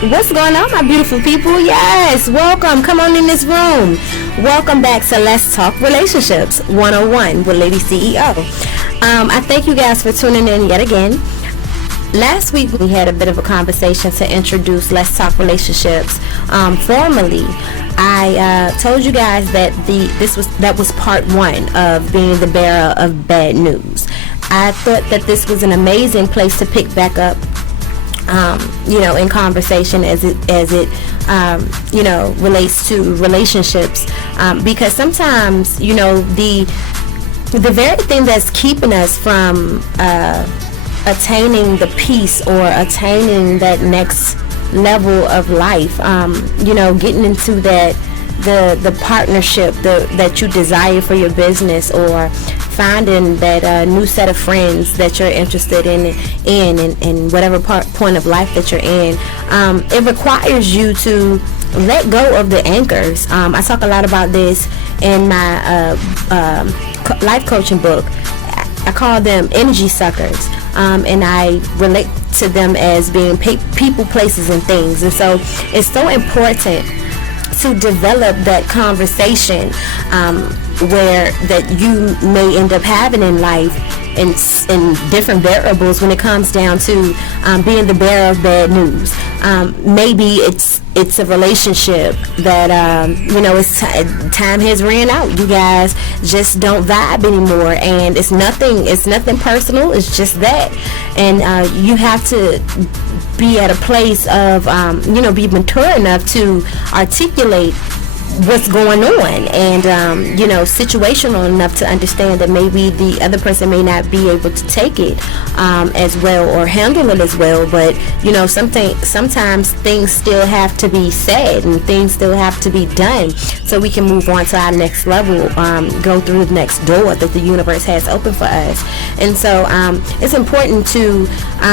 What's going on, my beautiful people? Yes, welcome. Come on in this room. Welcome back to Let's Talk Relationships 101 with Lady CEO. I thank you guys for tuning in yet again. Last week we had a bit of a conversation to introduce Let's Talk Relationships. Formally, I told you guys that that was part one of being the bearer of bad news. I thought that this was an amazing place to pick back up. In conversation as it relates to relationships, because sometimes, the very thing that's keeping us from attaining the peace or attaining that next level of life, getting into the partnership that you desire for your business, or finding that new set of friends that you're interested in whatever point of life that you're in, it requires you to let go of the anchors. I talk a lot about this in my life coaching book. I call them energy suckers, and I relate to them as being people, places, and things. And so it's so important to develop that conversation where that you may end up having in life, in different variables when it comes down to being the bearer of bad news. Maybe it's a relationship that time has ran out. You guys just don't vibe anymore, and it's nothing personal. It's just that, and you have to be at a place of be mature enough to articulate what's going on, and situational enough to understand that maybe the other person may not be able to take it as well or handle it as well, but sometimes things still have to be said and things still have to be done so we can move on to our next level, go through the next door that the universe has open for us. And so it's important to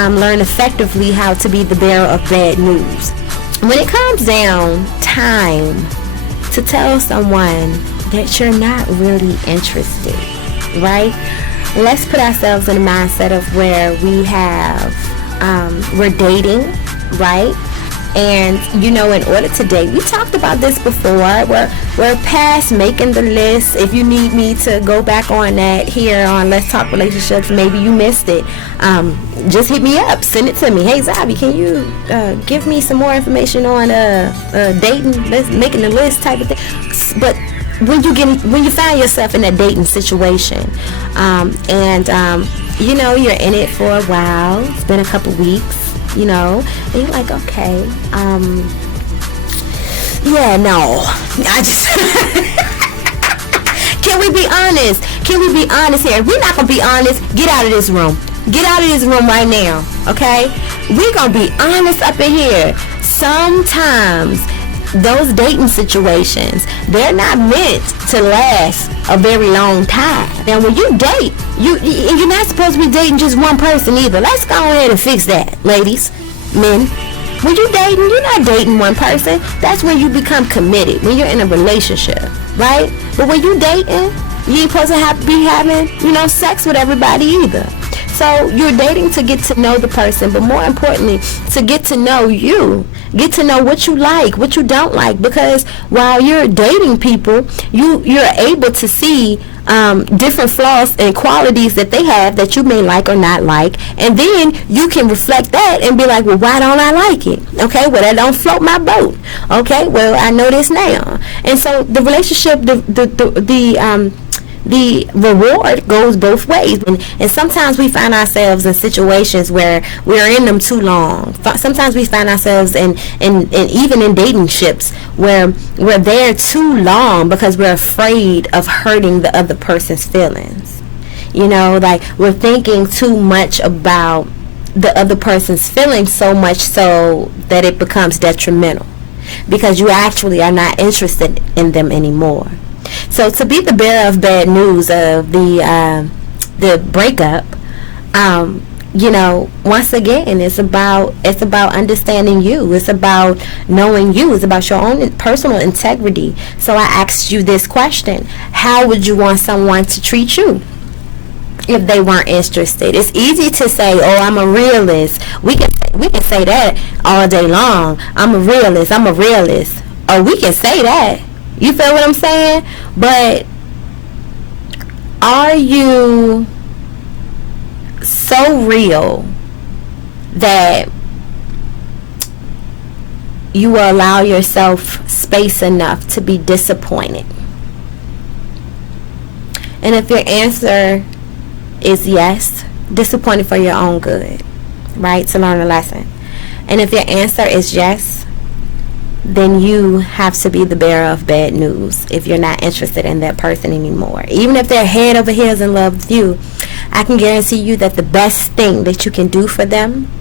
learn effectively how to be the bearer of bad news. When it comes down time to tell someone that you're not really interested, right? Let's put ourselves in a mindset of where we're dating, right? And in order to date, we talked about this before. We're past making the list. If you need me to go back on that here on Let's Talk Relationships, maybe you missed it. Just hit me up, send it to me. Hey Zabi, can you give me some more information on dating, making the list type of thing? But when you find yourself in that dating situation, and you're in it for a while, it's been a couple weeks, and you're like, okay, I just can we be honest? Can we be honest here? If we're not gonna be honest, get out of this room. Get out of this room right now, okay? We're gonna be honest up in here. Sometimes those dating situations, they're not meant to last a very long time. Now, when you date, you're not supposed to be dating just one person either. Let's go ahead and fix that, ladies, men. When you're dating, you're not dating one person. That's when you become committed, when you're in a relationship, right? But when you're dating, you ain't supposed to be having, sex with everybody either. So you're dating to get to know the person, but more importantly, to get to know you. Get to know what you like, what you don't like, because while you're dating people, you're able to see different flaws and qualities that they have that you may like or not like, and then you can reflect that and be like, well, why don't I like it? Okay, well, that don't float my boat. Okay, well, I know this now. And so the relationship, the reward goes both ways, and sometimes we find ourselves in situations where we're in them too long. Sometimes we find ourselves in even in dating ships where we're there too long because we're afraid of hurting the other person's feelings. Like we're thinking too much about the other person's feelings, so much so that it becomes detrimental because you actually are not interested in them anymore. So to be the bearer of bad news of the breakup, once again, it's about understanding you. It's about knowing you. It's about your own personal integrity. So I asked you this question: how would you want someone to treat you if they weren't interested? It's easy to say, oh, I'm a realist. We can say We can say that all day long. I'm a realist. I'm a realist. Oh, we can say that. You feel what I'm saying? But are you so real that you will allow yourself space enough to be disappointed? And if your answer is yes, disappointed for your own good, right? To learn a lesson. And if your answer is yes, then you have to be the bearer of bad news if you're not interested in that person anymore. Even if they're head over heels in love with you, I can guarantee you that the best thing that you can do for them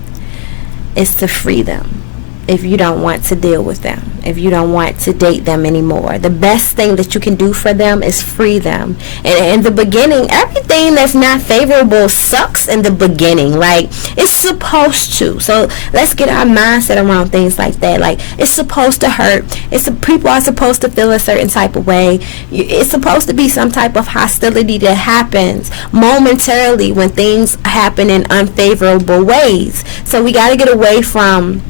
is to free them. If you don't want to deal with them, if you don't want to date them anymore, the best thing that you can do for them is free them. And in the beginning, everything that's not favorable sucks in the beginning. Like, it's supposed to. So let's get our mindset around things like that. Like, it's supposed to hurt. People are supposed to feel a certain type of way. It's supposed to be some type of hostility that happens momentarily when things happen in unfavorable ways. So we got to get away from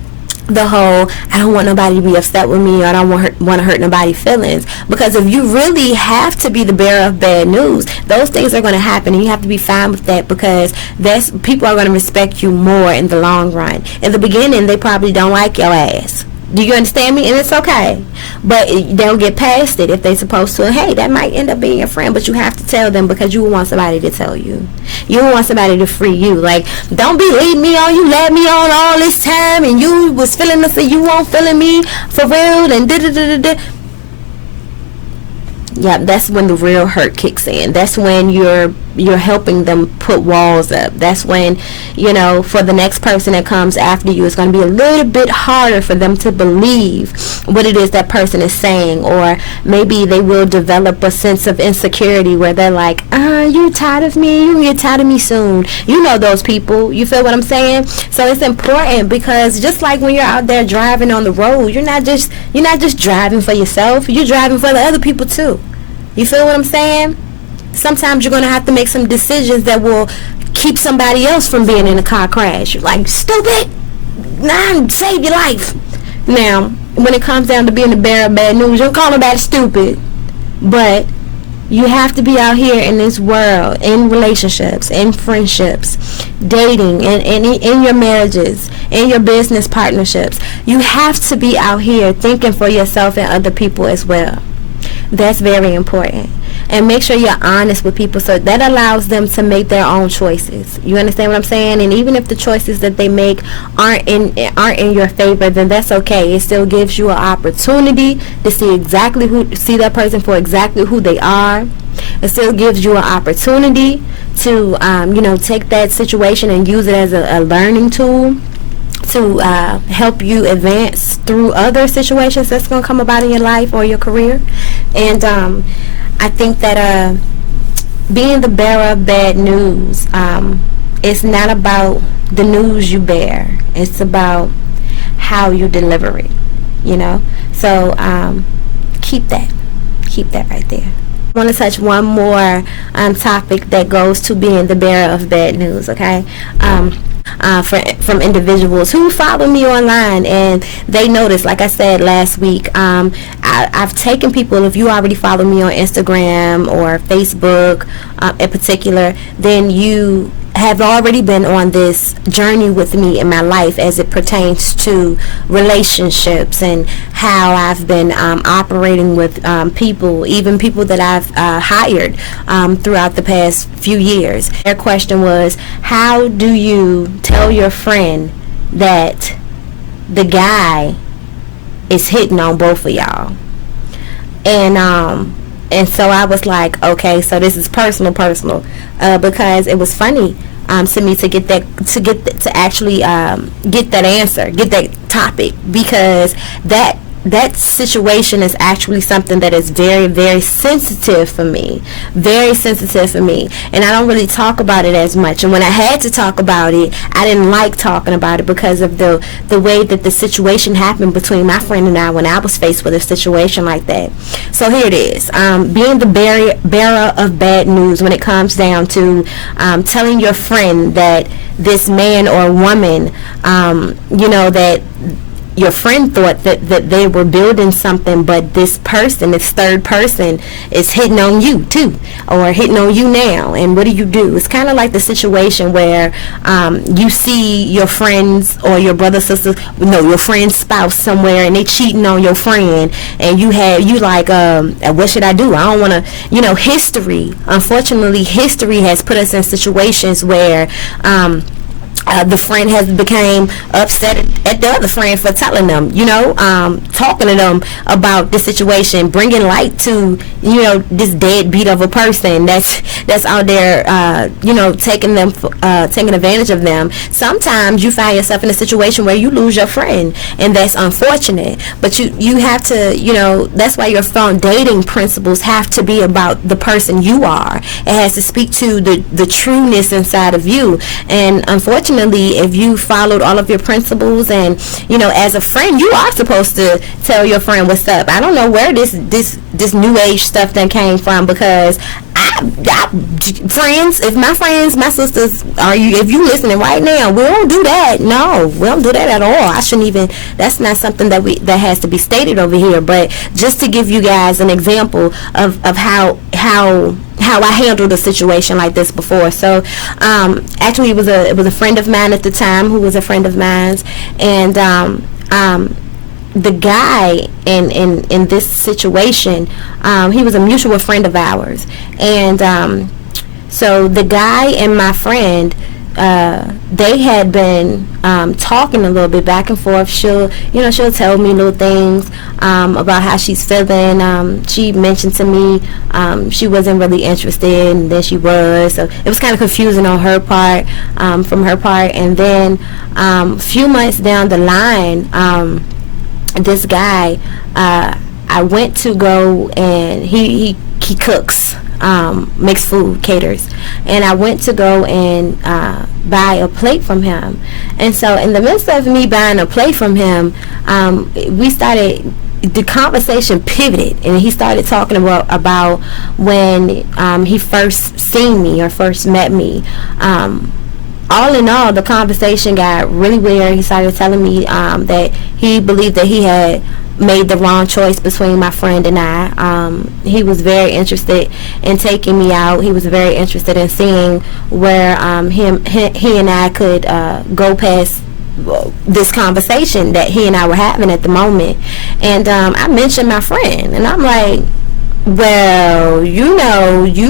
the whole, I don't want nobody to be upset with me, or I don't want to hurt nobody's feelings. Because if you really have to be the bearer of bad news, those things are going to happen, and you have to be fine with that, because people are going to respect you more in the long run. In the beginning, they probably don't like your ass. Do you understand me? And it's okay. But they'll get past it if they're supposed to. Hey, that might end up being your friend, but you have to tell them, because you will want somebody to tell you. You will want somebody to free you. Like, don't be leading me on. You led me on all this time, and you was feeling this, and you won't feeling me for real, and da-da-da-da-da. Yeah, that's when the real hurt kicks in. That's when you're helping them put walls up. That's when, for the next person that comes after you, it's going to be a little bit harder for them to believe what it is that person is saying. Or maybe they will develop a sense of insecurity where they're like, you're tired of me, you're going to get tired of me soon. You know those people. You feel what I'm saying? So it's important, because just like when you're out there driving on the road, you're not just driving for yourself, you're driving for the other people too. You feel what I'm saying? Sometimes you're going to have to make some decisions that will keep somebody else from being in a car crash. You're like, stupid, save your life. Now, when it comes down to being the bearer of bad news, you don't call nobody stupid. But you have to be out here in this world, in relationships, in friendships, dating, and in your marriages, in your business partnerships. You have to be out here thinking for yourself and other people as well. That's very important. And make sure you're honest with people, so that allows them to make their own choices. You understand what I'm saying? And even if the choices that they make aren't in your favor, then that's okay. It still gives you an opportunity to see that person for exactly who they are. It still gives you an opportunity to take that situation and use it as a learning tool to help you advance through other situations that's going to come about in your life or your career. And I think that being the bearer of bad news, it's not about the news you bear. It's about how you deliver it, So keep that right there. I want to touch one more topic that goes to being the bearer of bad news, okay? From individuals who follow me online, and they notice, like I said last week, I've taken people, if you already follow me on Instagram or Facebook in particular, then you have already been on this journey with me in my life as it pertains to relationships and how I've been operating with people, even people that I've hired throughout the past few years. Their question was, how do you tell your friend that the guy is hitting on both of y'all? And so I was like, okay, so this is personal, because it was funny to me to get that answer, get that topic, because that that situation is actually something that is very, very sensitive for me. Very sensitive for me. And I don't really talk about it as much. And when I had to talk about it, I didn't like talking about it because of the way that the situation happened between my friend and I when I was faced with a situation like that. So here it is. Being the bearer of bad news when it comes down to telling your friend that this man or woman, that your friend thought that they were building something, but this third person is hitting on you too, or hitting on you now. And what do? It's kind of like the situation where you see your friends or your brother, sister, your friend's spouse somewhere, and they cheating on your friend, and you like, what should I do? I don't want to, history. Unfortunately, history has put us in situations where the friend has became upset at the other friend for telling them, talking to them about the situation, bringing light to, this deadbeat of a person that's out there, taking advantage of them. Sometimes you find yourself in a situation where you lose your friend, and that's unfortunate. But you have to, that's why your dating principles have to be about the person you are. It has to speak to the trueness inside of you. And unfortunately, if you followed all of your principles, and as a friend, you are supposed to tell your friend what's up. I don't know where this new age stuff then came from, because friends, if my sisters if you listening right now, we don't do that. No, we don't do that at all. I shouldn't even. That's not something that has to be stated over here. But just to give you guys an example of how I handled a situation like this before. So actually it was a friend of mine at the time who was a friend of mine, and the guy in this situation, he was a mutual friend of ours, and so the guy and my friend, they had been talking a little bit back and forth. She'll tell me little things about how she's feeling. She mentioned to me she wasn't really interested, and then she was. So it was kind of confusing on her part, from her part. And then a few months down the line, this guy, I went to go, and he cooks. Makes food, caters, and I went to go and buy a plate from him. And so in the midst of me buying a plate from him, the conversation pivoted, and he started talking about when he first seen me or first met me. All in all, the conversation got really weird. He started telling me that he believed that he had made the wrong choice between my friend and I. He was very interested in taking me out. He was very interested in seeing where he and I could go past this conversation that he and I were having at the moment. And I mentioned my friend, and I'm like, well, you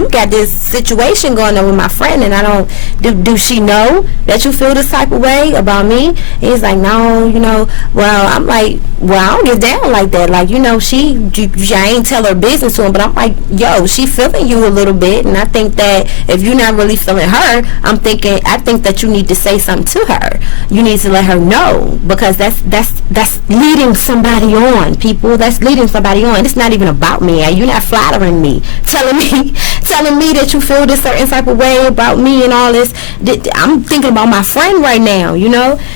got this situation going on with my friend, and I don't, do she know that you feel this type of way about me? And he's like, no, well, I'm like, well, I don't get down like that. Like, I ain't tell her business to him, but I'm like, yo, she feeling you a little bit, and I think that if you're not really feeling her, I think that you need to say something to her. You need to let her know, because that's leading somebody on, people. That's leading somebody on. It's not even about me. You're not flattering me, telling me that you feel this certain type of way about me and all this. I'm thinking about my friend right now,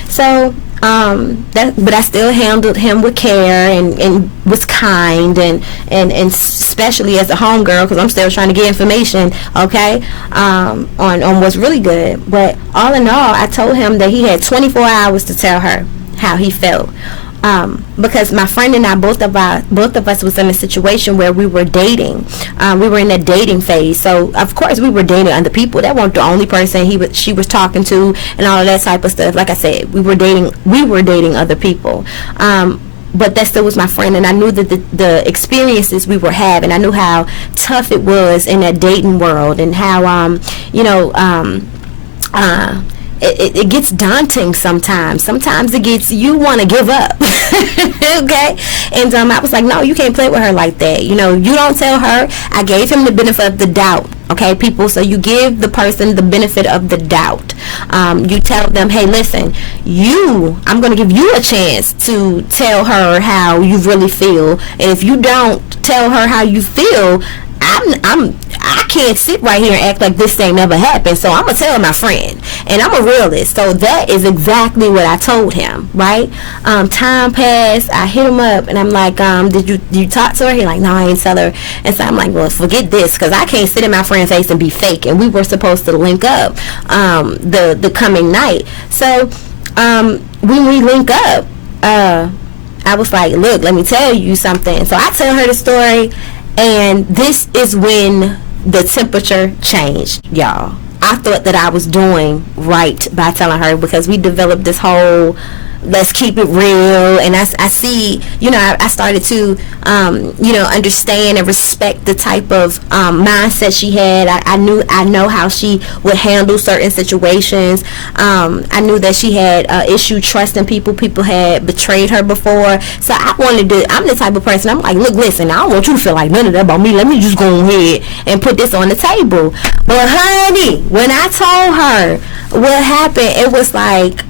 So but I still handled him with care and was kind and especially as a homegirl, because I'm still trying to get information, okay, on what's really good. But all in all, I told him that he had 24 hours to tell her how he felt. Because my friend and I, both of us was in a situation where we were dating. We were in a dating phase, so of course we were dating other people. That weren't the only person she was talking to and all of that type of stuff. Like I said, we were dating other people. But that still was my friend, and I knew that the experiences we were having, I knew how tough it was in that dating world, and how it gets daunting sometimes. Sometimes you want to give up. Okay? And I was like, no, you can't play with her like that. You don't tell her. I gave him the benefit of the doubt. Okay, people, so you give the person the benefit of the doubt. You tell them, hey, listen, I'm going to give you a chance to tell her how you really feel. And if you don't tell her how you feel, I can't sit right here and act like this thing never happened. So I'm gonna tell my friend, and I'm a realist. So that is exactly what I told him. Right? Time passed. I hit him up, and I'm like, did you talk to her? He like, no, I ain't tell her. And so I'm like, well, forget this, because I can't sit in my friend's face and be fake. And we were supposed to link up the coming night. So when we link up, I was like, look, let me tell you something. So I tell her the story. And this is when the temperature changed, y'all. I thought that I was doing right by telling her, because we developed this whole let's keep it real. And I see, I started to, understand and respect the type of mindset she had. I know how she would handle certain situations. I knew that she had issue trusting people. People had betrayed her before. So I'm the type of person, I'm like, look, listen, I don't want you to feel like none of that about me. Let me just go ahead and put this on the table. But honey, when I told her what happened, it was like,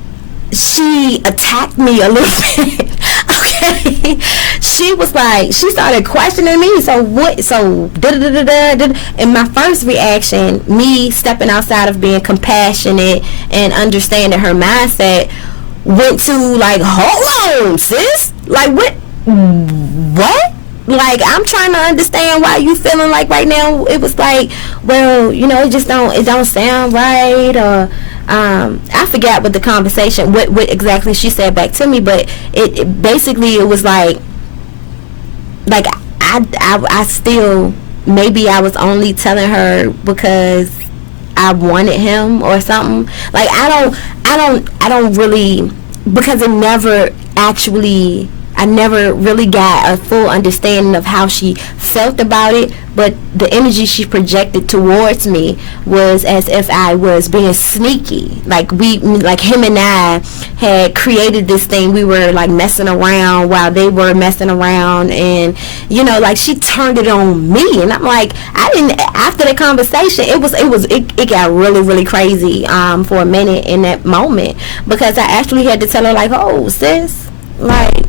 she attacked me a little bit. Okay, she was like, she started questioning me. So what? So and my first reaction, me stepping outside of being compassionate and understanding her mindset, went to like, hold on, sis. Like what? Like, I'm trying to understand why you feeling like right now. It was like, well, it don't sound right, or I forgot what the conversation, what exactly she said back to me, but it basically, it was like I still, maybe I was only telling her because I wanted him or something. Like, I don't really, because I never really got a full understanding of how she felt about it, but the energy she projected towards me was as if I was being sneaky. Like him and I had created this thing. We were like messing around while they were messing around, and like she turned it on me, and I'm like, after the conversation, it got really, really crazy for a minute in that moment, because I actually had to tell her, like, oh sis, like,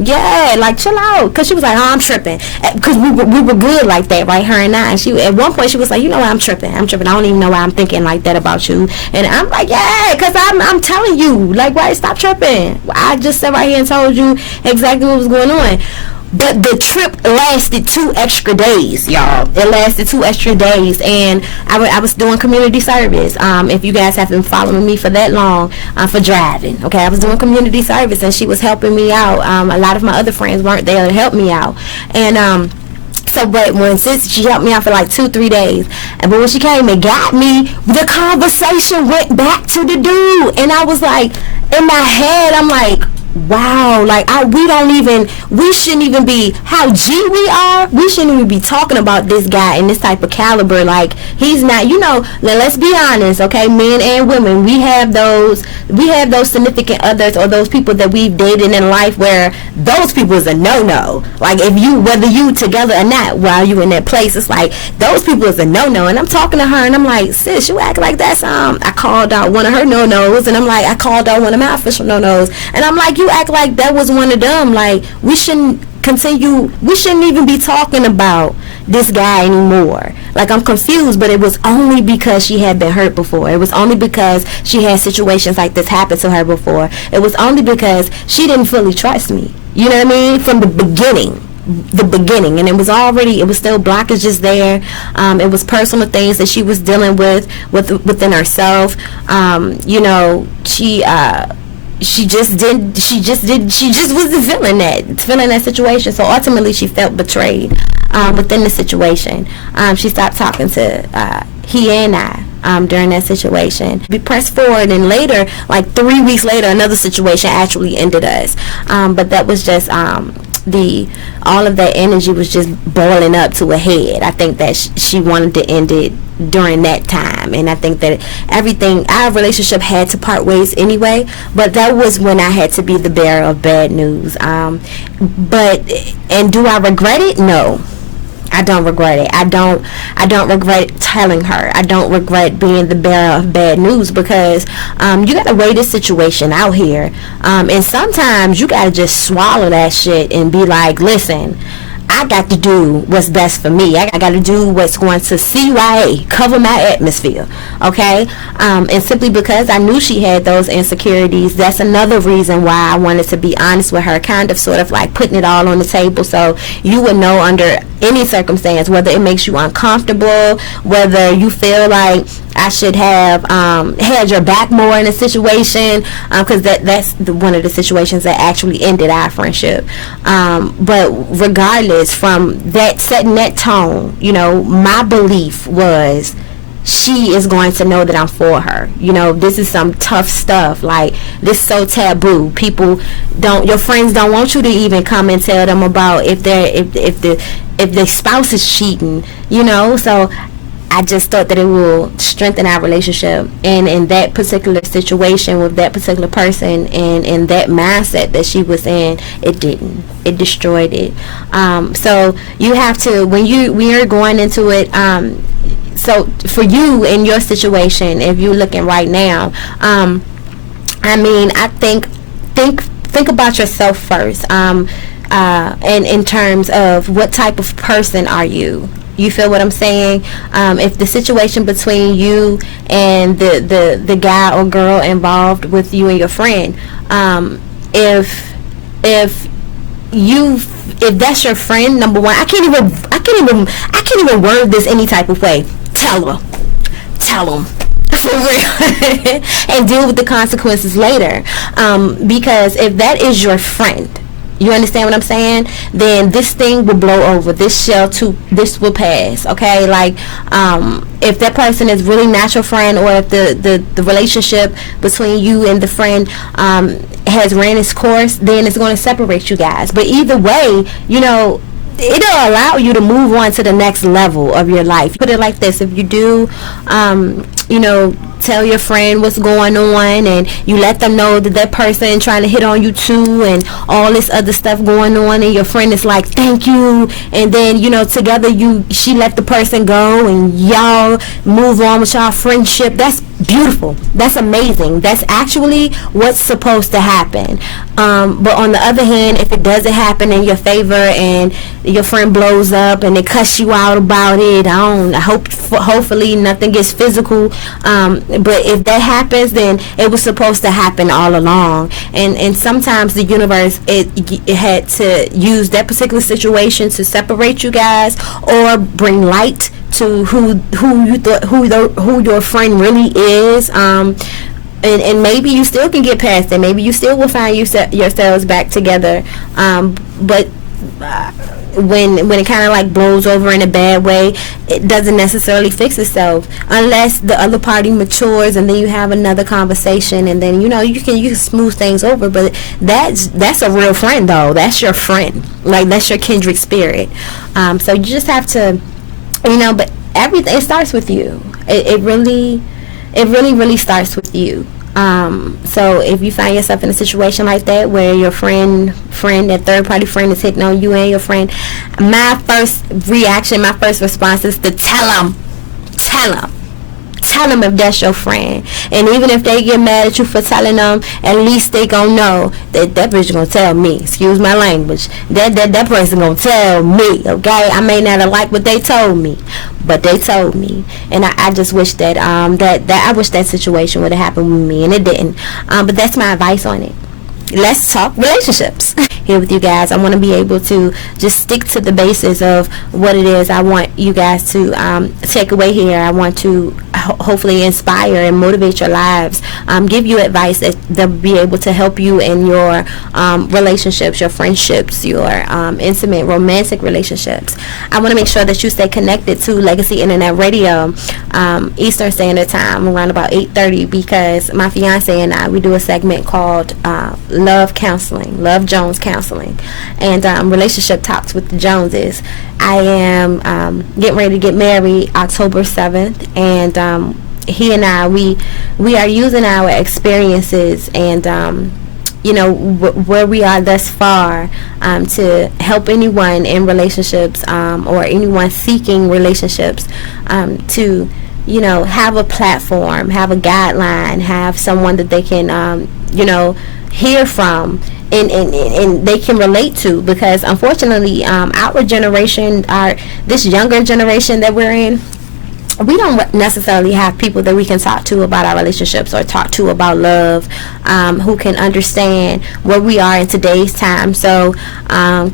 yeah, like, chill out, because she was like, oh, I'm tripping, because we were good like that, right, her and I. And she, at one point, she was like, what, I'm tripping, I don't even know why I'm thinking like that about you. And I'm like, yeah, because I'm telling you, like, why, stop tripping. I just sat right here and told you exactly what was going on. But the trip lasted 2 extra days, y'all. It lasted 2 extra days, and I was doing community service. If you guys have been following me for that long, for driving, okay, I was doing community service, and she was helping me out. A lot of my other friends weren't there to help me out, and but when she helped me out for like 2-3 days, but when she came and got me, the conversation went back to the dude, and I was like, in my head, I'm like, wow, like we shouldn't even be, how G we are, we shouldn't even be talking about this guy in this type of caliber. Like, he's not, let's be honest, okay, men and women, we have those significant others, or those people that we've dated in life, where those people is a no-no. Like, whether you together or not, while you in that place, it's like, those people is a no-no. And I'm talking to her, and I'm like, sis, you act like that's, I called out one of her no-nos, and I'm like, I called out one of my official no-nos, and I'm like, you act like that was one of them. Like, we shouldn't even be talking about this guy anymore. Like, I'm confused, but it was only because she had been hurt before. It was only because she had situations like this happen to her before. It was only because she didn't fully trust me. You know what I mean? From the beginning. And it was still blockages there. It was personal things that she was dealing with within herself. She just wasn't feeling that situation. So ultimately, she felt betrayed within the situation. She stopped talking to he and I during that situation. We pressed forward, and later, like 3 weeks later, another situation actually ended us. But that was just all of that energy was just boiling up to a head. I think that she wanted to end it during that time, and I think that our relationship had to part ways anyway, but that was when I had to be the bearer of bad news. And do I regret it? No, I don't regret it. I don't regret telling her. I don't regret being the bearer of bad news, because you gotta weigh this situation out here. And sometimes you gotta just swallow that shit and be like, listen, I got to do what's best for me. I got to do what's going to CYA, cover my atmosphere, okay? And simply because I knew she had those insecurities, that's another reason why I wanted to be honest with her, kind of sort of like putting it all on the table so you would know under any circumstance, whether it makes you uncomfortable, whether you feel like I should have had your back more in a situation, because that's one of the situations that actually ended our friendship. But regardless, from that, setting that tone, you know, my belief was she is going to know that I'm for her. You know, this is some tough stuff. Like, this is so taboo. People don't, your friends don't want you to even come and tell them about if their spouse is cheating, you know. So I just thought that it will strengthen our relationship, and in that particular situation with that particular person and in that mindset that she was in, it didn't. It destroyed it. So you have to, when you're going into it, so for you in your situation, if you're looking right now, I mean, I think about yourself first, and in terms of what type of person are you. You feel what I'm saying? If the situation between you and the guy or girl involved with you and your friend, if that's your friend, number one, I can't even word this any type of way. Tell them for real, and deal with the consequences later. Because if that is your friend, you understand what I'm saying? Then this thing will blow over. This will pass. Okay, like if that person is really not your friend, or if the relationship between you and the friend has ran its course, then it's going to separate you guys. But either way, you know, it'll allow you to move on to the next level of your life. Put it like this: if you do, you know, tell your friend what's going on, and you let them know that that person trying to hit on you too, and all this other stuff going on, and your friend is like, thank you, and then, you know, together she let the person go, and y'all move on with y'all friendship. That's beautiful. That's amazing. That's actually what's supposed to happen. But on the other hand, if it doesn't happen in your favor and your friend blows up and they cuss you out about it, hopefully nothing gets physical. But if that happens, then it was supposed to happen all along. And sometimes the universe it had to use that particular situation to separate you guys, or bring light to who your friend really is. And maybe you still can get past it. Maybe you still will find yourselves back together. But when it kind of like blows over in a bad way, it doesn't necessarily fix itself unless the other party matures, and then you have another conversation, and then, you know, you can smooth things over. But that's a real friend, though. That's your friend. Like, that's your kindred spirit. So you just have to, you know, but everything, it starts with you. It really starts with you. So if you find yourself in a situation like that where your friend, that third party friend, is hitting on you and your friend, my first response is to tell them if that's your friend. And even if they get mad at you for telling them, at least they gonna know that bitch gonna tell me. Excuse my language. That person gonna tell me. Okay, I may not have liked what they told me, but they told me. And I just wish that I wish that situation would have happened with me, and it didn't. But that's my advice on it. Let's talk relationships here with you guys. I want to be able to just stick to the basis of what it is I want you guys to take away here. I want to hopefully inspire and motivate your lives, give you advice that'll be able to help you in your relationships, your friendships, your intimate romantic relationships. I want to make sure that you stay connected to Legacy Internet Radio, Eastern Standard Time, around about 8:30, because my fiance and I, we do a segment called Love Jones Counseling, and relationship talks with the Joneses. I am getting ready to get married October 7th, and he and I, we are using our experiences and where we are thus far, to help anyone in relationships, or anyone seeking relationships, to have a platform, have a guideline, have someone that they can hear from, and they can relate to, because unfortunately, our generation, this younger generation that we're in, we don't necessarily have people that we can talk to about our relationships, or talk to about love, who can understand where we are in today's time. So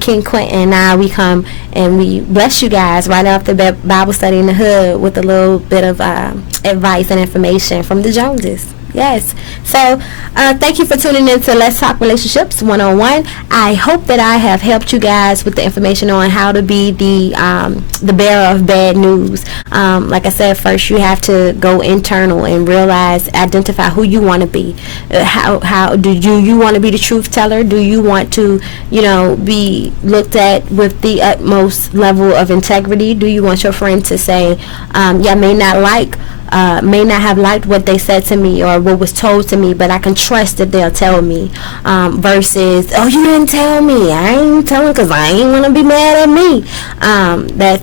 King Quentin and I, we come and we bless you guys right off the Bible study in the hood with a little bit of advice and information from the Joneses. Yes. So thank you for tuning in to Let's Talk Relationships 101. I hope that I have helped you guys with the information on how to be the bearer of bad news. Like I said, first you have to go internal and identify who you want to be. How do you want to be the truth teller? Do you want to be looked at with the utmost level of integrity? Do you want your friend to say, may not have liked what they said to me or what was told to me, but I can trust that they'll tell me, versus, oh, you didn't tell me, I ain't telling because I ain't want to be mad at me.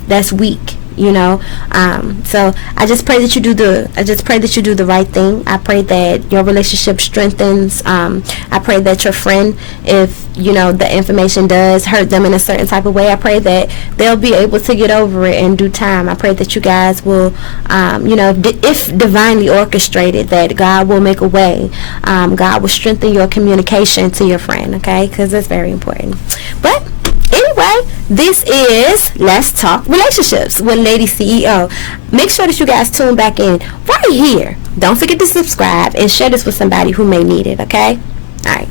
That's weak. So I just pray that you do the right thing. I pray that your relationship strengthens. I pray that your friend, if the information does hurt them in a certain type of way, I pray that they'll be able to get over it in due time. I pray that you guys will, if divinely orchestrated, that God will make a way. God will strengthen your communication to your friend, okay? Because that's very important. But anyway, this is Let's Talk Relationships with Lady CEO. Make sure that you guys tune back in right here. Don't forget to subscribe and share this with somebody who may need it, okay? All right.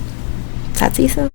Talk to you soon.